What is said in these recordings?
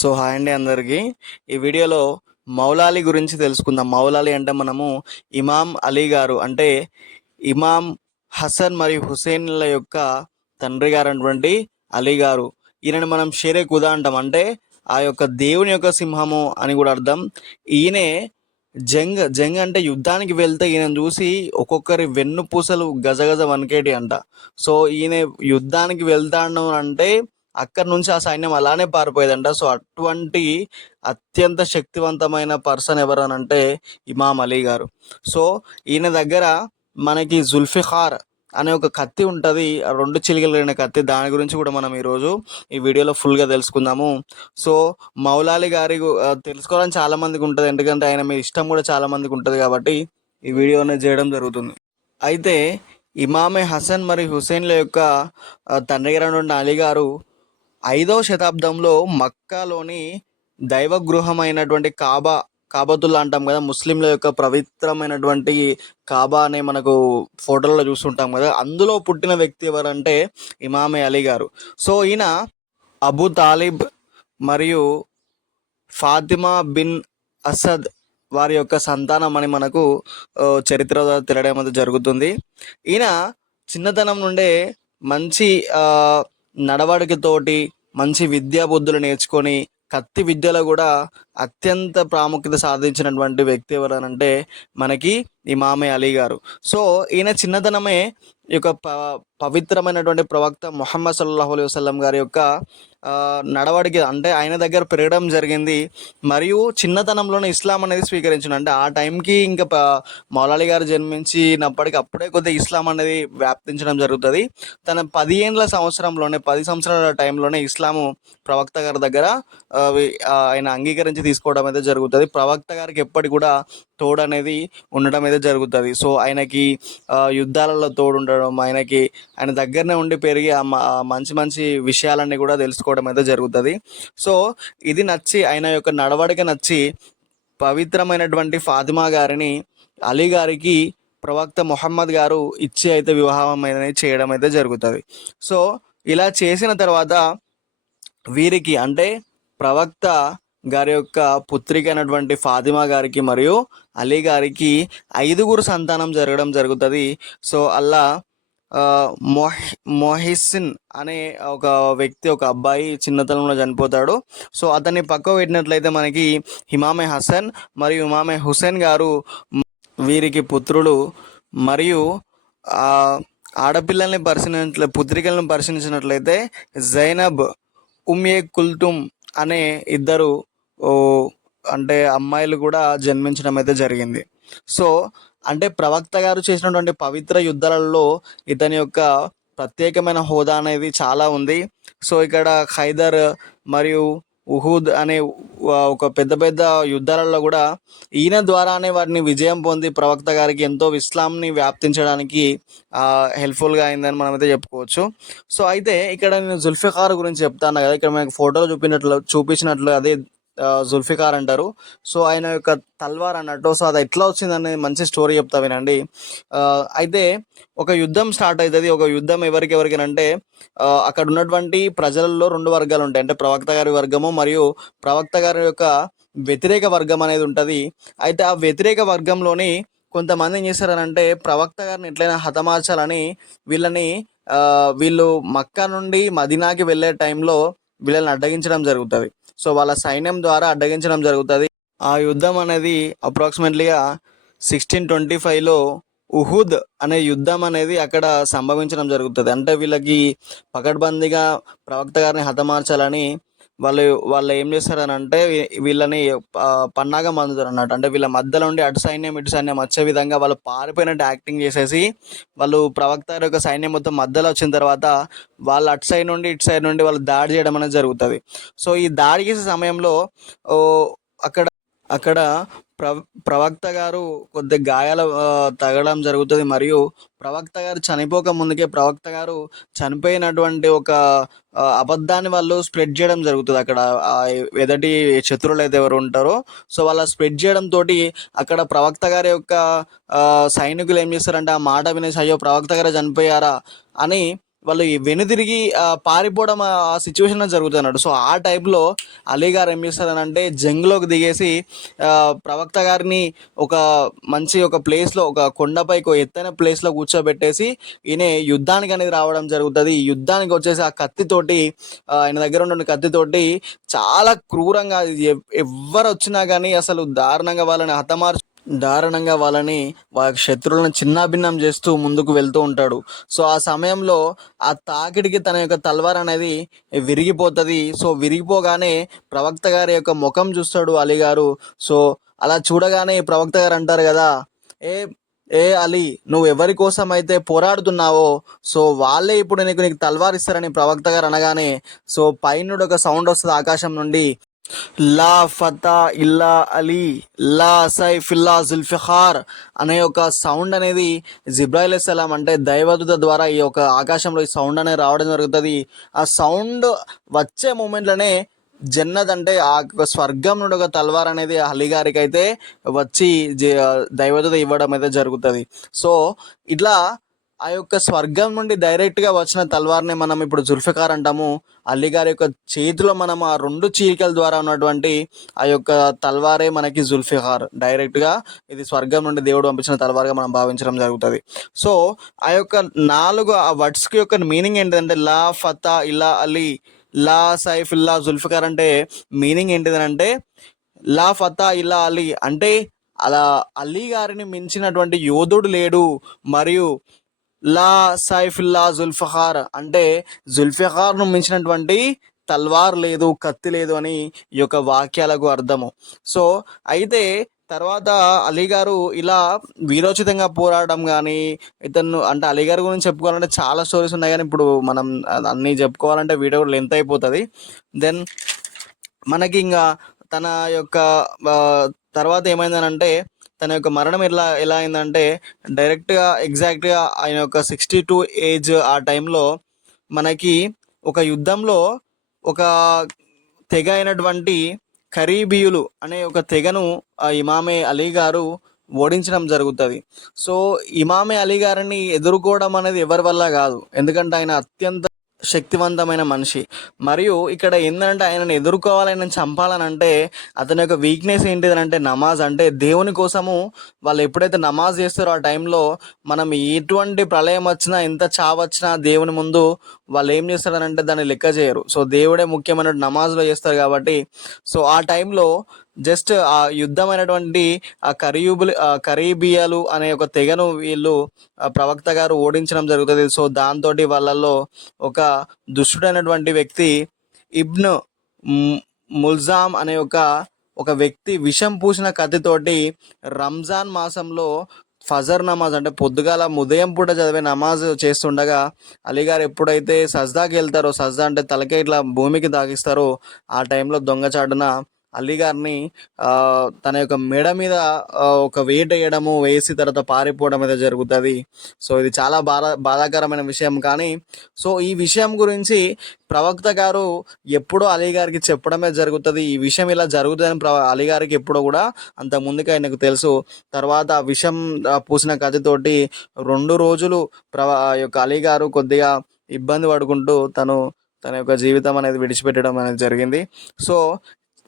So hi అండి అందరికీ. ఈ వీడియోలో మౌలాలి గురించి తెలుసుకుందాం. మౌలాలి అంటే మనము ఇమాం అలీ గారు అంటే ఇమాం హసన్ మరియు హుసేన్ల యొక్క తండ్రి గారు అటువంటి అలీ గారు. ఈయనని మనం షేరే కుదా అంటాం. అంటే ఆ యొక్క దేవుని యొక్క సింహము అని కూడా అర్థం. ఈయనే జంగ్ జంగ్ అంటే యుద్ధానికి వెళ్తే ఈయనను చూసి ఒక్కొక్కరి వెన్నుపూసలు గజగజ వనకేటి అంట. సో ఈయన యుద్ధానికి వెళ్తాను అంటే అక్కడి నుంచి ఆ సైన్యం అలానే పారిపోయేదంట. సో అటువంటి అత్యంత శక్తివంతమైన పర్సన్ ఎవరనంటే ఇమామ్ అలీ గారు. సో ఈయన దగ్గర మనకి జుల్ఫిఖార్ అనే ఒక కత్తి ఉంటుంది. ఆ రెండు చిలికలు అయిన కత్తి. దాని గురించి కూడా మనం ఈరోజు ఈ వీడియోలో ఫుల్గా తెలుసుకుందాము. సో మౌలాలి గారి తెలుసుకోవాలని చాలా మందికి ఉంటుంది. ఎందుకంటే ఆయన మీద ఇష్టం కూడా చాలామందికి ఉంటుంది కాబట్టి ఈ వీడియోనే చేయడం జరుగుతుంది. అయితే ఇమామే హసన్ మరియు హుసేన్ల యొక్క తండ్రి గారు అలీ గారు ఐదవ శతాబ్దంలో మక్కాలోని దైవగృహమైనటువంటి కాబా కాబతుల్లా అంటాం కదా ముస్లింల యొక్క పవిత్రమైనటువంటి కాబా అనే మనకు ఫోటోలలో చూస్తుంటాం కదా అందులో పుట్టిన వ్యక్తి ఎవరంటే ఇమామే అలీ గారు. సో ఈయన అబు తాలిబ్ మరియు ఫాతిమా బిన్ అసద్ వారి యొక్క సంతానం అని మనకు చరిత్ర తెలియడం అనేది జరుగుతుంది. ఈయన చిన్నతనం నుండే మంచి నడవడికతోటి మంచి విద్యా బుద్ధులు నేర్చుకొని కత్తి విద్యలో కూడా అత్యంత ప్రాముఖ్యత సాధించినటువంటి వ్యక్తి ఎవరనంటే మనకి ఇమామే అలీ గారు. సో ఈయన చిన్నతనమే ఈ యొక్క ప పవిత్రమైనటువంటి ప్రవక్త మొహమ్మద్ సల్లాహు అలైహి వసల్లం గారి యొక్క నడవడికి అంటే ఆయన దగ్గర పెరగడం జరిగింది. మరియు చిన్నతనంలోనే ఇస్లాం అనేది స్వీకరించిన అంటే ఆ టైంకి ఇంకా మౌలాలి గారు జన్మించినప్పటికీ అప్పుడే కొద్దిగా ఇస్లాం అనేది వ్యాప్తించడం జరుగుతుంది. తన పదిహేనుల సంవత్సరంలోనే పది సంవత్సరాల టైంలోనే ఇస్లాము ప్రవక్త గారి దగ్గర ఆయన అంగీకరించి తీసుకోవడం అయితే జరుగుతుంది. ప్రవక్త గారికి ఎప్పటికి కూడా తోడు అనేది ఉండడం అయితే జరుగుతుంది. సో ఆయనకి యుద్ధాలలో తోడు ఉండడం ఆయనకి ఆయన దగ్గరనే ఉండి పెరిగి ఆ ఆ మంచి మంచి విషయాలన్నీ కూడా తెలుసుకోవడం అయితే జరుగుతుంది. సో ఇది నచ్చి ఆయన యొక్క నడవడిక నచ్చి పవిత్రమైనటువంటి ఫాతిమా గారిని అలీ గారికి ప్రవక్త మొహమ్మద్ గారు ఇచ్చి అయితే వివాహం అనేది చేయడం అయితే జరుగుతుంది. సో ఇలా చేసిన తర్వాత వీరికి అంటే ప్రవక్త గారి యొక్క పుత్రిక అయినటువంటి ఫాతిమా గారికి మరియు అలీ గారికి ఐదుగురు సంతానం జరగడం జరుగుతుంది. సో అలా ఆ, మొహ్ మొహిసిన్ అనే ఒక వ్యక్తి ఒక అబ్బాయి చిన్నతనంలో చనిపోతాడు. సో అతన్ని పక్క పెట్టినట్లయితే మనకి హిమామే హసన్ మరియు హిమామే హుసేన్ గారు వీరికి పుత్రులు మరియు ఆడపిల్లల్ని పరిశీలించినట్ల పుత్రికలను పరిశీలించినట్లయితే జైనబ్ ఉమ్యే కుల్తుమ్ అనే ఇద్దరు అంటే అమ్మాయిలు కూడా జన్మించడం అయితే జరిగింది. సో అంటే ప్రవక్త గారు చేసినటువంటి పవిత్ర యుద్ధాలలో ఇతని యొక్క ప్రత్యేకమైన హోదా అనేది చాలా ఉంది. సో ఇక్కడ ఖైదర్ మరియు ఉహూద్ అనే ఒక పెద్ద పెద్ద యుద్ధాలలో కూడా ఈయన ద్వారానే వాటిని విజయం పొంది ప్రవక్త గారికి ఎంతో ఇస్లాంని వ్యాప్తించడానికి హెల్ప్ఫుల్గా అయిందని మనం అయితే చెప్పుకోవచ్చు. సో అయితే ఇక్కడ నేను జుల్ఫికార్ గురించి చెప్తాను కదా. ఇక్కడ మనకు ఫోటోలు చూపినట్లు చూపించినట్లు అదే జుల్ఫికార్ అంటారు. సో ఆయన యొక్క తల్వార్ అన్నట్టు సో అది ఎట్లా వచ్చిందనే మంచి స్టోరీ చెప్తా వినండి. అయితే ఒక యుద్ధం స్టార్ట్ అవుతుంది ఒక యుద్ధం ఎవరికి ఎవరికి అంటే అక్కడ ఉన్నటువంటి ప్రజలలో రెండు వర్గాలు ఉంటాయి. అంటే ప్రవక్త గారి వర్గము మరియు ప్రవక్త గారి యొక్క వ్యతిరేక వర్గం అనేది ఉంటుంది. అయితే ఆ వ్యతిరేక వర్గంలోని కొంతమంది ఏం చేశారనంటే ప్రవక్త గారిని ఎట్లయినా హతమార్చాలని వీళ్ళని వీళ్ళు మక్కా నుండి మదీనాకి వెళ్ళే టైంలో వీళ్ళని అడ్డగించడం జరుగుతుంది. సో వాళ్ళ సైన్యం ద్వారా అడ్డగించడం జరుగుతుంది. ఆ యుద్ధం అనేది అప్రాక్సిమేట్లీగా సిక్స్టీన్ ట్వంటీ ఫైవ్లో ఉహుద్ అనే యుద్ధం అనేది అక్కడ సంభవించడం జరుగుతుంది. అంటే వీళ్ళకి పకడ్బందీగా ప్రవక్త గారిని హతమార్చాలని వాళ్ళు వాళ్ళు ఏం చేస్తారనంటే వీళ్ళని పన్నాగా మందుతారు అన్నట్టు అంటే వీళ్ళ మధ్యలో ఉండి అటు సైన్యం ఇటు సైన్యం వచ్చే విధంగా వాళ్ళు పారిపోయినట్టు యాక్టింగ్ చేసేసి వాళ్ళు ప్రవక్త యొక్క సైన్యం మొత్తం మధ్యలో వచ్చిన తర్వాత వాళ్ళు అటు సైడ్ నుండి ఇటు సైడ్ నుండి వాళ్ళు దాడి చేయడం అనేది జరుగుతుంది. సో ఈ దాడి చేసే సమయంలో అక్కడ అక్కడ ప్ర ప్రవక్త గారు కొద్ది గాయాలు తగడం తగలడం జరుగుతుంది. మరియు ప్రవక్త గారు చనిపోక ముందుకే ప్రవక్త గారు చనిపోయినటువంటి ఒక అబద్ధాన్ని వాళ్ళు స్ప్రెడ్ చేయడం జరుగుతుంది. అక్కడ ఎదటి శత్రువులు అయితే ఎవరు ఉంటారో సో వాళ్ళ స్ప్రెడ్ చేయడం తోటి అక్కడ ప్రవక్త గారి యొక్క సైనికులు ఏం చేస్తారంటే ఆ మాట వినేసి అయ్యో ప్రవక్త గారే చనిపోయారా? అని వాళ్ళు వెనుదిరిగి పారిపోవడం ఆ సిచ్యువేషన్ జరుగుతున్నాడు. సో ఆ టైప్లో అలీ గారు ఏం చేస్తారనంటే జంగ్లోకి దిగేసి ప్రవక్త గారిని ఒక మంచి ఒక ప్లేస్లో ఒక కొండపైకి ఒక ఎత్తైన ప్లేస్లో కూర్చోబెట్టేసి ఈయన యుద్ధానికి అనేది రావడం జరుగుతుంది. ఈ యుద్ధానికి వచ్చేసి ఆ కత్తితోటి ఆయన దగ్గర ఉన్న కత్తితోటి చాలా క్రూరంగా ఎవ్వరు వచ్చినా కానీ అసలు దారుణంగా వాళ్ళని హతమార్చు దారుణంగా వాళ్ళని వాళ్ళ శత్రువులను చిన్నాభిన్నం చేస్తూ ముందుకు వెళ్తూ ఉంటాడు. సో ఆ సమయంలో ఆ తాకిడికి తన యొక్క తల్వార్ అనేది విరిగిపోతుంది. సో విరిగిపోగానే ప్రవక్త గారి యొక్క ముఖం చూస్తాడు అలీ గారు. సో అలా చూడగానే ప్రవక్త గారు అంటారు కదా ఏ ఏ అలీ నువ్వు ఎవరి కోసం అయితే పోరాడుతున్నావో సో వాళ్ళే ఇప్పుడు నీకు నీకు తల్వారిస్తారని ప్రవక్త గారు అనగానే సో పైనుడు ఒక సౌండ్ వస్తుంది ఆకాశం నుండి. లా ఫతా ఇల్లా అలీ లా సైఫిల్లా జుల్ఫిఖార్ అనే ఒక సౌండ్ అనేది జిబ్రాయిల్ సలాం అంటే దైవదూత ద్వారా ఈ యొక్క ఆకాశంలో ఈ సౌండ్ అనేది రావడం జరుగుతుంది. ఆ సౌండ్ వచ్చే మూమెంట్లోనే జన్నత్ అంటే ఆ యొక్క స్వర్గం నుండి ఒక తల్వార్ అనేది అలీ గారికి అయితే వచ్చి జ- దైవదూత ఇవ్వడం అయితే జరుగుతుంది. సో ఇట్లా ఆ యొక్క స్వర్గం నుండి డైరెక్ట్గా వచ్చిన తల్వార్ని మనం ఇప్పుడు జుల్ఫికార్ అంటాము. అల్లి గారి యొక్క చేతిలో మనం ఆ రెండు చీలికల ద్వారా ఉన్నటువంటి ఆ యొక్క తల్వారే మనకి జుల్ఫికార్. డైరెక్ట్గా ఇది స్వర్గం నుండి దేవుడు పంపించిన తల్వార్గా మనం భావించడం జరుగుతుంది. సో ఆ యొక్క నాలుగు ఆ వర్డ్స్కి యొక్క మీనింగ్ ఏంటిదంటే లా ఫతా ఇలా అలీ లా సైఫ్ ఇల్లా జుల్ఫికార్ అంటే మీనింగ్ ఏంటిదనంటే లా ఫతా ఇలా అలీ అంటే అలా అలీ గారిని మించినటువంటి యోధుడు లేడు. మరియు లా సైఫుల్లా జుల్ఫహార్ అంటే జుల్ఫహార్ను మించినటువంటి తల్వార్ లేదు కత్తి లేదు అని ఈ యొక్క వాక్యాలకు అర్థము. సో అయితే తర్వాత అలీ గారు ఇలా వీరోచితంగా పోరాడడం కానీ ఇతను అంటే అలీ గారి గురించి చెప్పుకోవాలంటే చాలా స్టోరీస్ ఉన్నాయి కానీ ఇప్పుడు మనం అన్నీ చెప్పుకోవాలంటే వీడియో లెంత్ అయిపోతుంది. దెన్ మనకి ఇంకా తన యొక్క తర్వాత ఏమైందనంటే తన యొక్క మరణం ఎలా ఎలా అయిందంటే డైరెక్ట్గా ఎగ్జాక్ట్గా ఆయన యొక్క సిక్స్టీ టూ ఏజ్ ఆ టైంలో మనకి ఒక యుద్ధంలో ఒక తెగ అయినటువంటి ఖరీబీయులు అనే ఒక తెగను ఆ ఇమామే అలీ గారు ఓడించడం జరుగుతుంది. సో ఇమామే అలీ గారిని ఎదుర్కోవడం అనేది ఎవరి వల్ల కాదు. ఎందుకంటే ఆయన అత్యంత శక్తివంతమైన మనిషి. మరియు ఇక్కడ ఏంటంటే ఆయనను ఎదుర్కోవాలి ఆయనను చంపాలని అంటే అతని యొక్క వీక్నెస్ ఏంటిదంటే నమాజ్. అంటే దేవుని కోసము వాళ్ళు ఎప్పుడైతే నమాజ్ చేస్తారో ఆ టైంలో మనం ఎటువంటి ప్రళయం వచ్చినా ఎంత చావచ్చినా దేవుని ముందు వాళ్ళు ఏం చేస్తారనంటే దాన్ని లెక్క చేయరు. సో దేవుడే ముఖ్యమైన నమాజ్లో చేస్తారు కాబట్టి సో ఆ టైంలో జస్ట్ ఆ యుద్ధమైనటువంటి ఆ కరీబులు ఆ కరీబియాలు అనే ఒక తెగను వీళ్ళు ఆ ప్రవక్త గారు ఓడించడం జరుగుతుంది. సో దాంతో వాళ్ళల్లో ఒక దుష్టుడైనటువంటి వ్యక్తి ఇబ్న్ ముల్జామ్ అనే ఒక ఒక వ్యక్తి విషం పూసిన కత్తితోటి రంజాన్ మాసంలో ఫజర్ నమాజ్ అంటే పొద్దుగాల ఉదయం పూట చదివే నమాజ్ చేస్తుండగా అలీగారు ఎప్పుడైతే సజ్దాకి వెళ్తారో సజ్దా అంటే తలకే ఇట్లా భూమికి తాకిస్తారో ఆ టైంలో దొంగచాటున అలీ గారిని తన యొక్క మెడ మీద ఒక వెయిట్ వేయడము వేసి తర్వాత పారిపోవడం అయితే జరుగుతుంది. సో ఇది చాలా బాధ బాధాకరమైన విషయం. కానీ సో ఈ విషయం గురించి ప్రవక్త గారు ఎప్పుడో అలీ గారికి చెప్పడమే జరుగుతుంది. ఈ విషయం ఇలా జరుగుతుందని ప్ర అలీ గారికి ఎప్పుడో కూడా అంత ముందుగా ఆయనకు తెలుసు. తర్వాత ఆ విషం పూసిన కథతోటి రెండు రోజులు ప్రవ ఆ యొక్క అలీ గారు కొద్దిగా ఇబ్బంది పడుకుంటూ తను తన యొక్క జీవితం అనేది విడిచిపెట్టడం అనేది జరిగింది. సో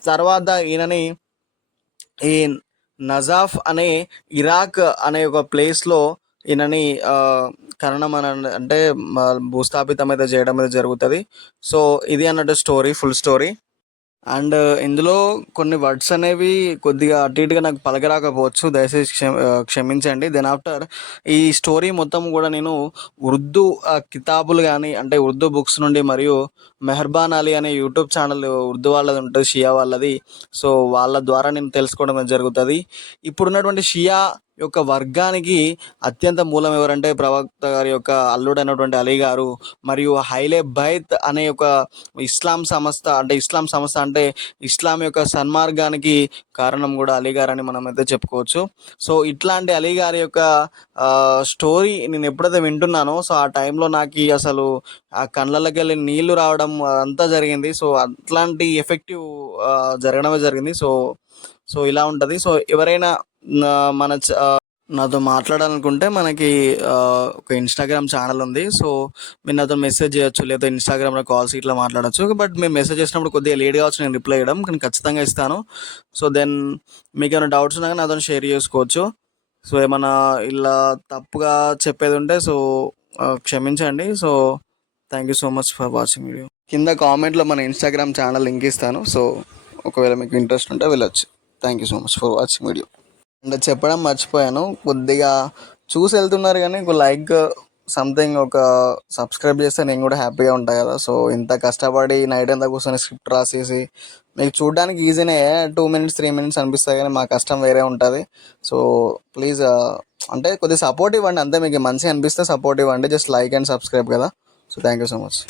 తర్వాత ఈయనని ఈ నజాఫ్ అనే ఇరాక్ అనే ఒక ప్లేస్లో ఈయనని కరణం అని అంటే భూస్థాపితం అయితే చేయడం అయితే జరుగుతుంది. సో ఇది అన్నట్టు స్టోరీ ఫుల్ స్టోరీ అండ్ ఇందులో కొన్ని వర్డ్స్ అనేవి కొద్దిగా అటు ఇటుగా నాకు పలకరాకపోవచ్చు దయచేసి క్షమ క్షమించండి. దెన్ ఆఫ్టర్ ఈ స్టోరీ మొత్తం కూడా నేను ఉర్దూ కితాబులు కానీ అంటే ఉర్దూ బుక్స్ నుండి మరియు మెహర్బాన్ అలీ అనే యూట్యూబ్ ఛానల్ ఉర్దూ వాళ్ళది ఉంటుంది షియా వాళ్ళది. సో వాళ్ళ ద్వారా నేను తెలుసుకోవడం జరుగుతుంది. ఇప్పుడున్నటువంటి షియా యొక్క వర్గానికి అత్యంత మూలం ఎవరంటే ప్రవక్త గారి యొక్క అల్లుడైనటువంటి అలీ గారు మరియు హైలే బైత్ అనే ఒక ఇస్లాం సంస్థ అంటే ఇస్లాం సంస్థ అంటే ఇస్లాం యొక్క సన్మార్గానికి కారణం కూడా అలీ గారు అని మనం అయితే చెప్పుకోవచ్చు. సో ఇట్లాంటి అలీ గారి యొక్క స్టోరీ నేను ఎప్పుడైతే వింటున్నానో సో ఆ టైంలో నాకు అసలు ఆ కళ్ళకి వెళ్ళి నీళ్ళు రావడం అంతా జరిగింది. సో అట్లాంటి ఎఫెక్టివ్ జరగడమే జరిగింది. సో సో ఇలా ఉంటుంది. సో ఎవరైనా మన నాతో మాట్లాడాలనుకుంటే మనకి ఒక ఇన్స్టాగ్రామ్ ఛానల్ ఉంది. సో మీరు నాతో మెసేజ్ చేయొచ్చు లేదా ఇన్స్టాగ్రామ్లో కాల్స్ ఇట్లా మాట్లాడచ్చు. బట్ మీరు మెసేజ్ చేసినప్పుడు కొద్దిగా లేట్ కావచ్చు నేను రిప్లై ఇవ్వడం కానీ ఖచ్చితంగా ఇస్తాను. సో దెన్ మీకు ఏమైనా డౌట్స్ ఉన్నా కానీ నాతో షేర్ చేసుకోవచ్చు. సో ఏమైనా ఇలా తప్పుగా చెప్పేది ఉంటే సో క్షమించండి. So thank you so much for watching video కింద కామెంట్లో మన ఇన్స్టాగ్రామ్ ఛానల్ లింక్ ఇస్తాను. సో ఒకవేళ మీకు ఇంట్రెస్ట్ ఉంటే వెళ్ళొచ్చు. Thank you so much for watching video అంటే చెప్పడం మర్చిపోయాను. కొద్దిగా చూసి వెళ్తున్నారు కానీ ఒక లైక్ సంథింగ్ ఒక సబ్స్క్రైబ్ చేస్తే నేను కూడా హ్యాపీగా ఉంటాను కదా. సో ఇంత కష్టపడి నైట్ అంతా కూర్చొని స్క్రిప్ట్ రాసేసి మీకు చూడడానికి ఈజీనే. టూ మినిట్స్ త్రీ మినిట్స్ అనిపిస్తాయి కానీ మా కష్టం వేరే ఉంటుంది. సో ప్లీజ్ అంటే కొద్దిగా సపోర్ట్ ఇవ్వండి. అంతే మీకు మంచిగా అనిపిస్తే సపోర్ట్ ఇవ్వండి. జస్ట్ లైక్ అండ్ సబ్స్క్రైబ్ కదా. So thank you so much.